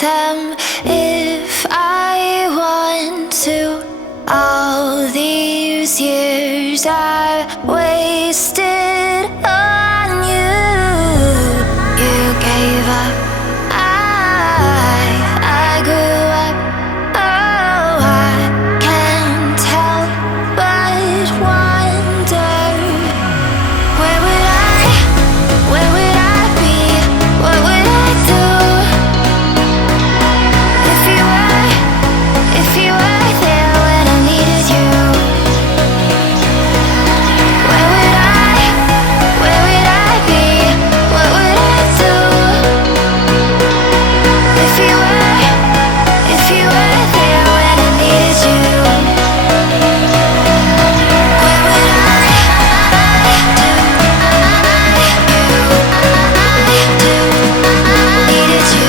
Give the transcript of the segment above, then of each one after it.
them if I want to. All these years I wasted on you. You gave up, I grew up. Oh, I can't help but wonder, where would I be? What would I do if you were there when I needed you? Where would I be? What would I do if you were there when I needed you? Where would I needed you?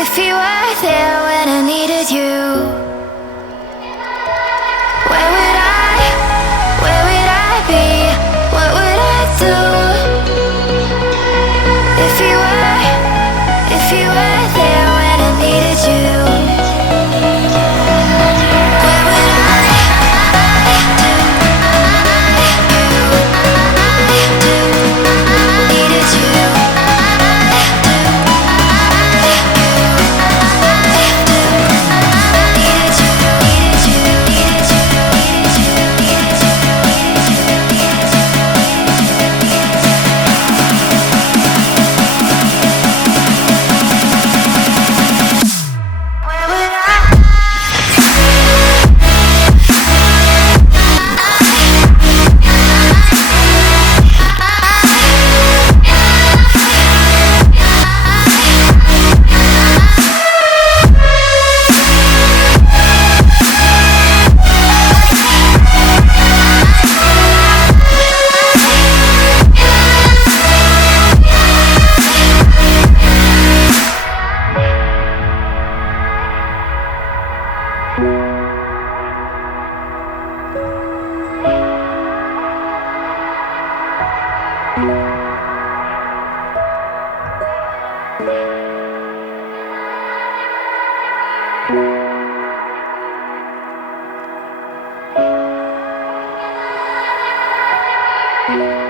If you were there when I needed you, where would I be? What would I do if you were there when I needed you? Where would I needed you? Thank you.